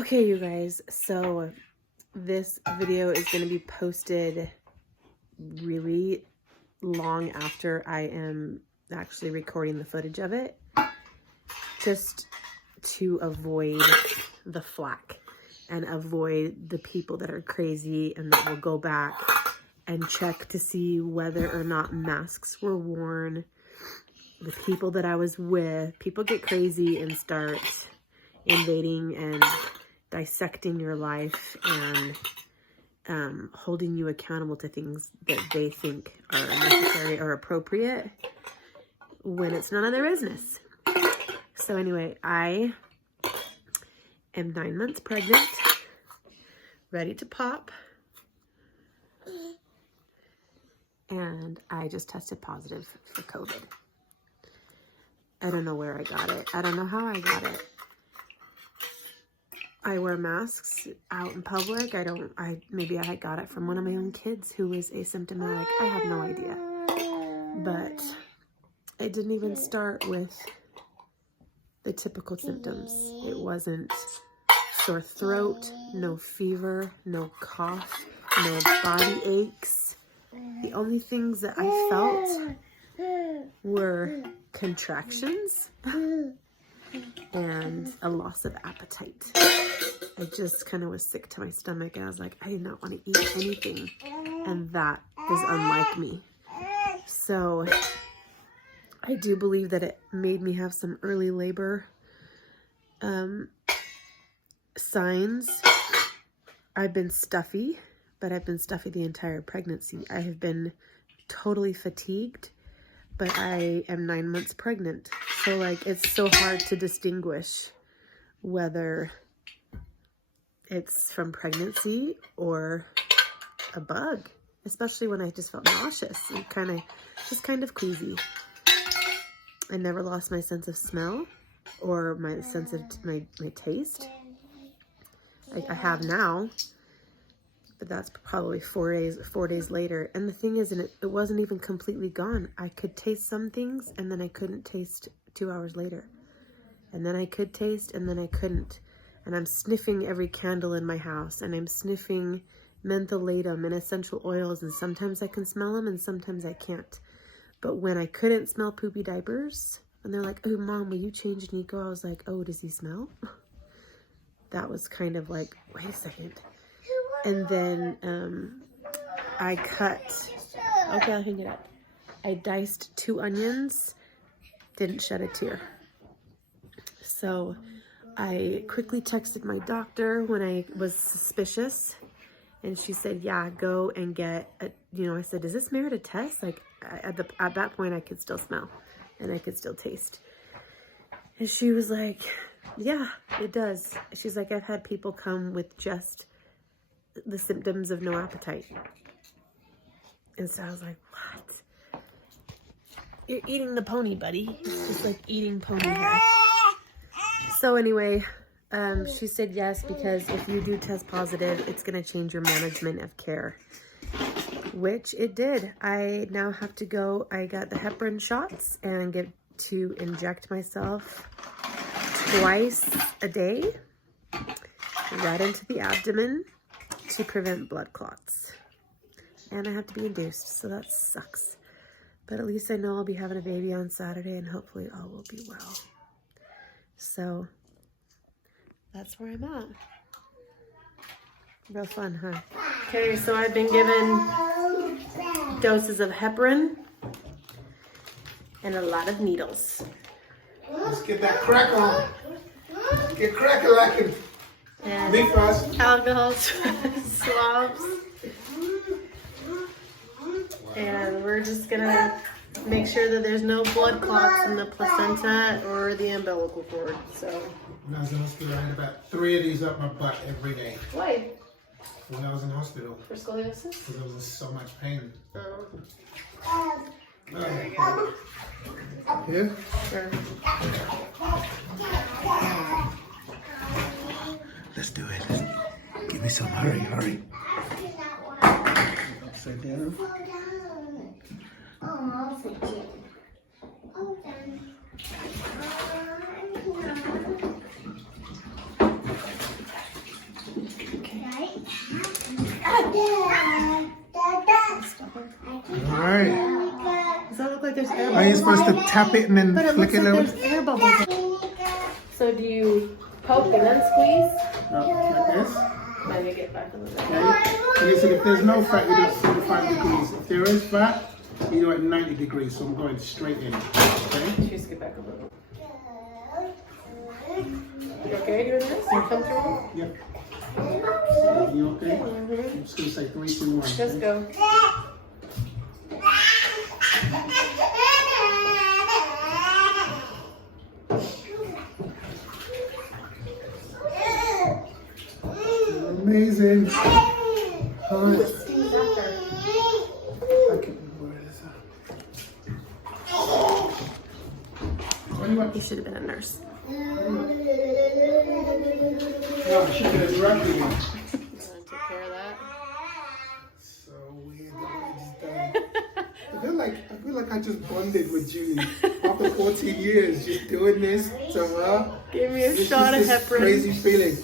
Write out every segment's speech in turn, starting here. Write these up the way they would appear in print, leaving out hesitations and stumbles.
Okay, you guys, so this video is going to be posted really long after I am actually recording the footage of it, just to avoid the flack and avoid the people that are crazy and that will go back and check to see whether or not masks were worn. The people that I was with, people get crazy and start invading and dissecting your life and holding you accountable to things that they think are necessary or appropriate when it's none of their business. So anyway, I am 9 months pregnant, ready to pop, and I just tested positive for COVID. I don't know where I got it. I don't know how I got it. I wear masks out in public. Maybe I got it from one of my own kids who was asymptomatic. I have no idea. But it didn't even start with the typical symptoms. It wasn't sore throat, no fever, no cough, no body aches. The only things that I felt were contractions and a loss of appetite. I just kind of was sick to my stomach and I was like, I did not want to eat anything, and that is unlike me. So I do believe that it made me have some early labor signs. I've been stuffy, but I've been stuffy the entire pregnancy. I have been totally fatigued, but I am 9 months pregnant. So like, it's so hard to distinguish whether it's from pregnancy or a bug, especially when I just felt nauseous and just kind of queasy. I never lost my sense of smell or my sense of my taste. I have now, but that's probably 4 days later. And the thing is, it wasn't even completely gone. I could taste some things and then I couldn't taste 2 hours later. And then I could taste and then I couldn't. And I'm sniffing every candle in my house, and I'm sniffing mentholatum and essential oils, and sometimes I can smell them and sometimes I can't. But when I couldn't smell poopy diapers, and they're like, oh, Mom, will you change Nico? I was like, oh, does he smell? That was kind of like, wait a second. And then I cut, okay, I'll hang it up. I diced 2 onions, didn't shed a tear. So I quickly texted my doctor when I was suspicious, and she said, yeah, go and get I said, does this merit a test? Like at that point I could still smell and I could still taste. And she was like, yeah, it does. She's like, I've had people come with just the symptoms of no appetite. And so I was like, what? You're eating the pony, buddy. It's just like eating pony hair. So anyway, she said yes, because if you do test positive, it's going to change your management of care, which it did. I now have to go. I got the heparin shots and get to inject myself twice a day right into the abdomen to prevent blood clots. And I have to be induced, so that sucks. But at least I know I'll be having a baby on Saturday, and hopefully all will be well. So that's where I'm at. Real fun, huh? Okay, so I've been given doses of heparin and a lot of needles. Let's get that crack on. Get crack-a-lacking. And Leave us. alcohol swabs. And we're just gonna make sure that there's no blood clots in the placenta or the umbilical cord. So When I was in hospital, I had about 3 of these up my butt every day. why? When I was in hospital, For scoliosis? because I was in so much pain. Oh. Yeah? Sure. Let's do it. Give me some. Hurry. Sit down. Are you supposed to tap it and then But it flick looks it like over? there's air bubbles. So do you poke and then squeeze? No, like this. Then you get back a little bit. Okay. And they said if there's no fat, you do it 45 degrees. If there is fat, you do it at 90 degrees. So I'm going straight in. Okay. Just get back a little. You okay doing this? You comfortable? Yep. You okay? I'm just gonna say 3, 2, 1. Just go. Amazing. Ooh, it stings after. I can't remember where it is. What do you want? You should have been a nurse. No, I should have been a drug dealer. You want to take care of that? So weird that I just done. I feel like I just bonded with Julie after 14 years just doing this to her. Give me a It's shot of just this heparin. crazy feeling.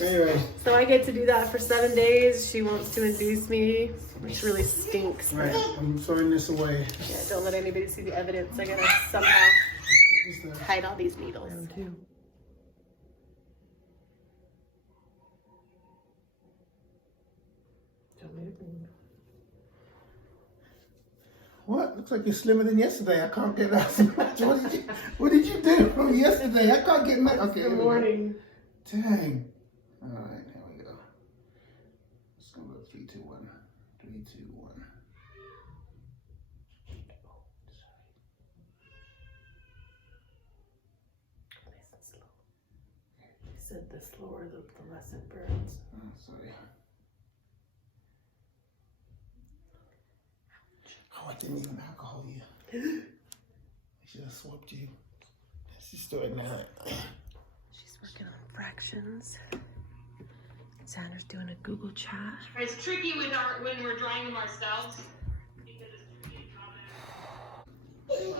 Anyway, So I get to do that for 7 days. She wants to induce me, which really stinks. But right, I'm throwing this away. yeah, don't let anybody see the evidence. I gotta somehow hide all these needles. What? Looks like you're slimmer than yesterday. I can't get that. What did you do from yesterday? I can't get my. Okay. Good morning. Dang. All right, here we go. Let's go 3, 2, 1. 3, 2, 1. Nice and slow. They said the slower the less it burns. Oh, sorry. Oh, I didn't even alcohol you. I should have swapped you. She's starting now. She's working on fractions. Xander's doing a Google chat. It's tricky when we're drawing them ourselves because it's tricky to comment.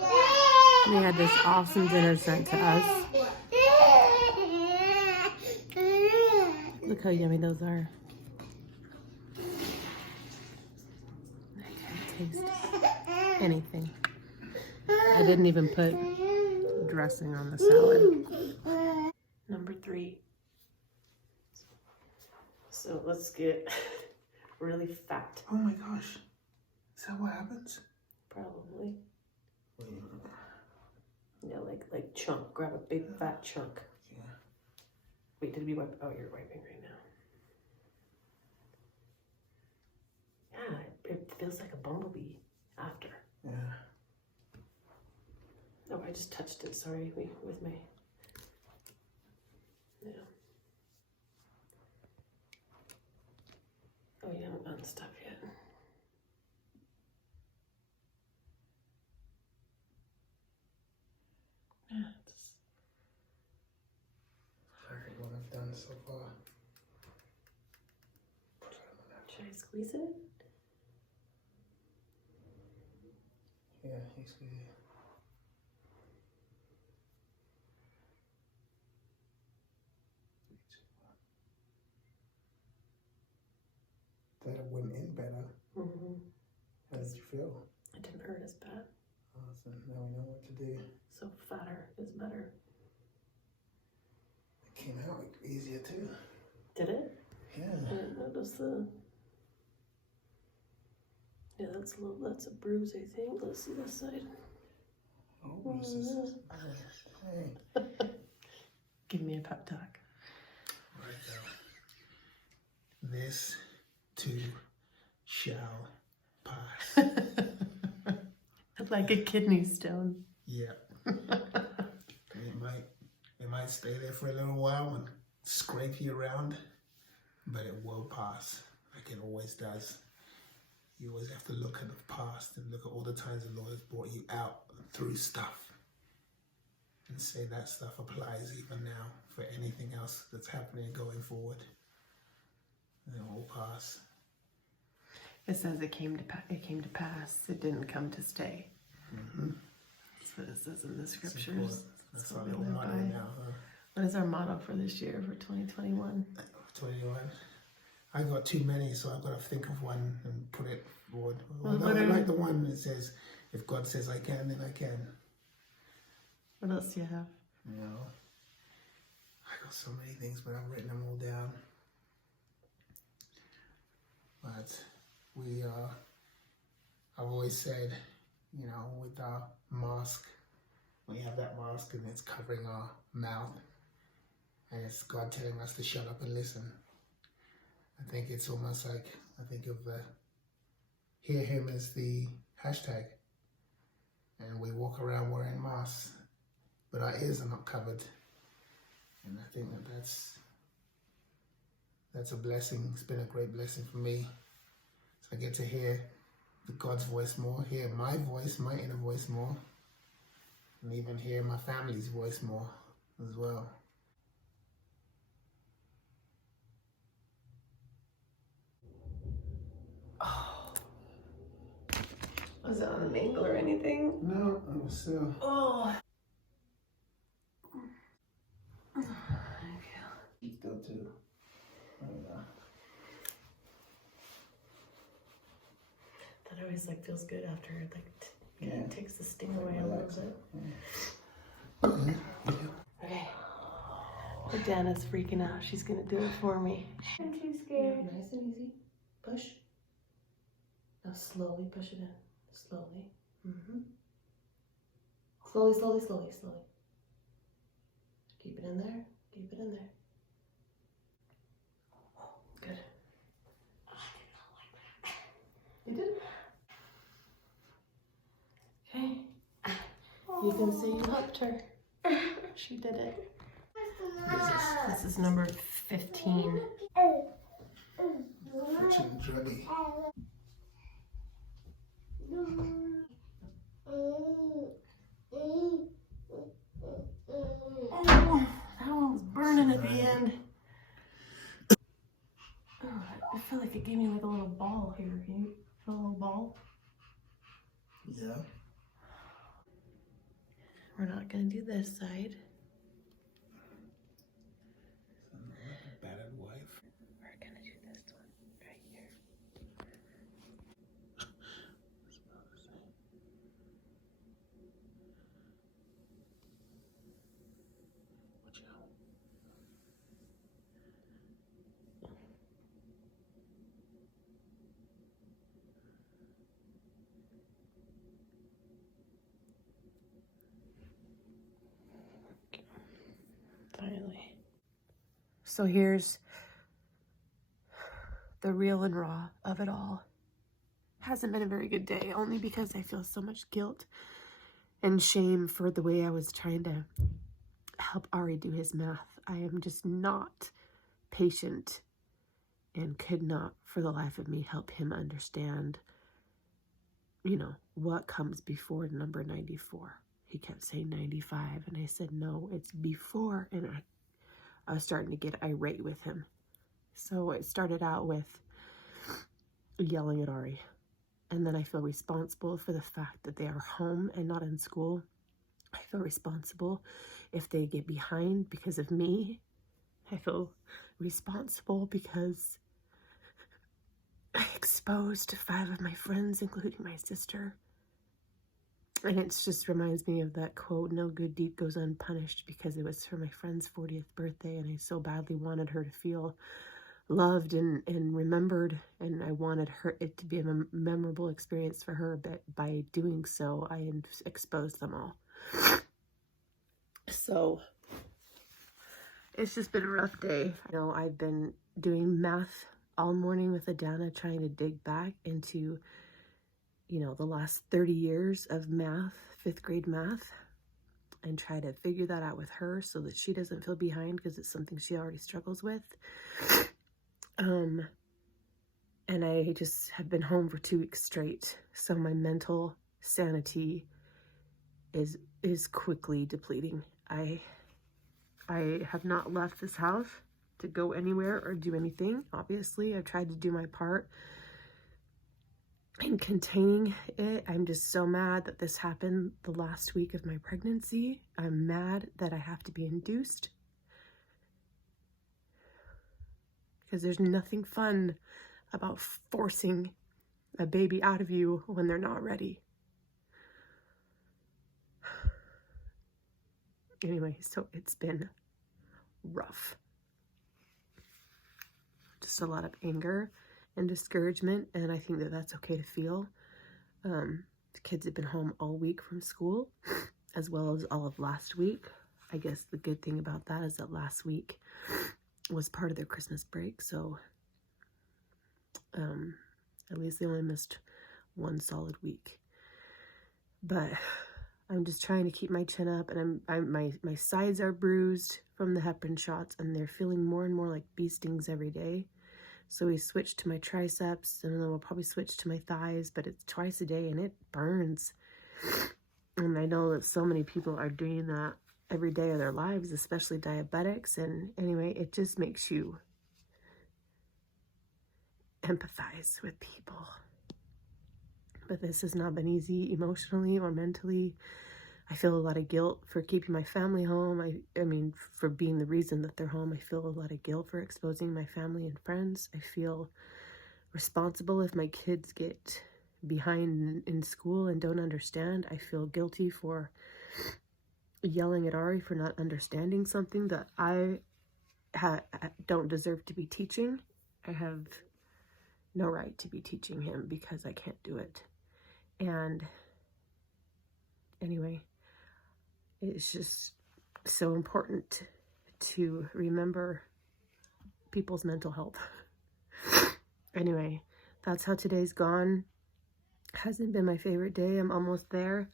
We had this awesome dinner sent to us. Look how yummy those are. I can't taste anything. I didn't even put dressing on the salad. Number 3. So let's get really fat. Oh my gosh. Is that what happens? Probably. Yeah, like chunk. Grab a big fat chunk. Yeah. Wait, did we wipe? Oh, you're wiping right now. Yeah, it feels like a bumblebee after. Yeah. Oh, I just touched it. Sorry, with my. Yeah. Oh, you haven't done stuff yet. Yeah, it's Alright, what I've done so far. should I squeeze it? Yeah, he's good. That went in better. Mm-hmm. How did you feel? It didn't hurt as bad. Awesome. Now we know what to do. So fatter is better. It came out easier too. Did it? Yeah. I didn't notice the. Yeah, that's a bruise, I think. Let's see this side. Oh, this is. Hey. Give me a pep talk. Right now. This too shall pass. Like a kidney stone. Yeah. It might stay there for a little while and scrape you around, but it will pass, like it always does. You always have to look at the past and look at all the times the Lord has brought you out through stuff and say that stuff applies even now for anything else that's happening going forward. And it will pass. It says it came to pass. It didn't come to stay. Mm-hmm. That's what it says in the scriptures. Important. That's our what we little live motto by. now, huh? What is our motto for this year, for 2021? 21. I got too many, so I've got to think of one and put it forward. Well, Although I like the one that says, if God says I can, then I can. What else do you have? You know, I got so many things, but I've written them all down. But I've always said, you know, with our mask, we have that mask and it's covering our mouth, and it's God telling us to shut up and listen. I think it's almost like, I think of hear him as the hashtag, and we walk around wearing masks, but our ears are not covered. And I think that's a blessing. It's been a great blessing for me. So I get to hear God's voice more, hear my voice, my inner voice more, and even hear my family's voice more as well. Was it on an angle or anything? No, I was still. Oh. Still too. That always like feels good after it takes the sting away a Relax. little bit. Okay. Dana's freaking out. She's gonna do it for me. I'm too scared. Nice and easy. Push. Now slowly push it in. Slowly. Slowly, slowly, slowly, slowly. Keep it in there. Keep it in there. Good. You did. Okay. You can say you helped her. She did it. This is number 15. Friction druggy. Oh, that one was burning at the end. Oh, I feel like it gave me like a little ball here. Can you feel a little ball? Yeah. We're not gonna do this side. Battered wife. We're gonna do this one right here. Watch out. Finally. So here's the real and raw of it all. Hasn't been a very good day, only because I feel so much guilt and shame for the way I was trying to help Ari do his math. I am just not patient and could not for the life of me help him understand, you know, what comes before number 94. He kept saying 95, and I said, no, it's before, and I was starting to get irate with him. So it started out with yelling at Ari, and then I feel responsible for the fact that they are home and not in school. I feel responsible if they get behind because of me. I feel responsible because I exposed 5 of my friends, including my sister. And it just reminds me of that quote, no good deed goes unpunished, because it was for my friend's 40th birthday, and I so badly wanted her to feel loved and remembered, and I wanted it to be a memorable experience for her, but by doing so, I exposed them all. So it's just been a rough day. You know, I've been doing math all morning with Adana, trying to dig back into, you know, the last 30 years of math, 5th grade math, and try to figure that out with her so that she doesn't feel behind, because it's something she already struggles with. And I just have been home for 2 weeks straight, so my mental sanity is quickly depleting. I have not left this house to go anywhere or do anything. Obviously, I've tried to do my part in containing it. I'm just so mad that this happened the last week of my pregnancy. I'm mad that I have to be induced, because there's nothing fun about forcing a baby out of you when they're not ready. Anyway, so it's been rough. Just a lot of anger and discouragement, and I think that that's okay to feel. The kids have been home all week from school, as well as all of last week. I guess the good thing about that is that last week was part of their Christmas break, so at least they only missed one solid week. But I'm just trying to keep my chin up, and my sides are bruised from the heparin shots, and they're feeling more and more like bee stings every day. So we switched to my triceps, and then we'll probably switch to my thighs, but it's twice a day, and it burns. And I know that so many people are doing that every day of their lives, especially diabetics. And anyway, it just makes you empathize with people. But this has not been easy emotionally or mentally. I feel a lot of guilt for keeping my family home. I mean, for being the reason that they're home. I feel a lot of guilt for exposing my family and friends. I feel responsible if my kids get behind in school and don't understand. I feel guilty for yelling at Ari for not understanding something that I don't deserve to be teaching. I have no right to be teaching him because I can't do it. And anyway, it's just so important to remember people's mental health. Anyway, that's how today's gone. Hasn't been my favorite day. I'm almost there.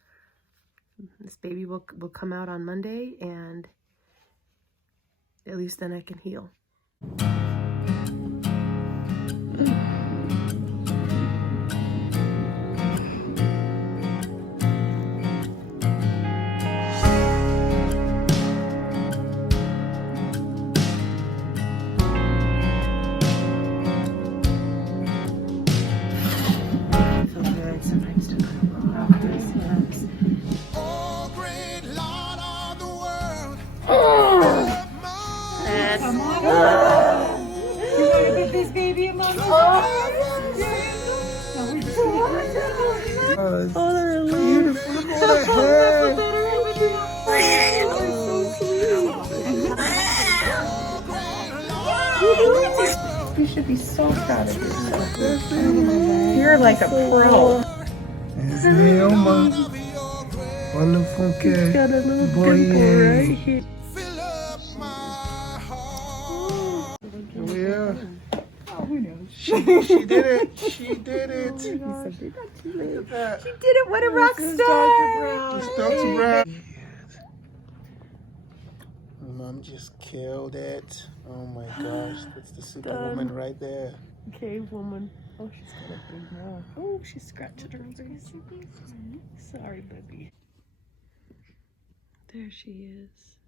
This baby will come out on Monday, and at least then I can heal. Oh, they're beautiful. You should be so proud of yourself. You're like a pro. It's Neoma. Wonderful kid. He's got a little dimple right here. Yeah. She did it. She did it. She did it. What a rock star. It's Dr. Brown. Mom just killed it. Oh my gosh. That's the superwoman right there. Okay, woman. Oh, she's got a big mouth. Oh, she's scratching her face. Sorry, baby. There she is.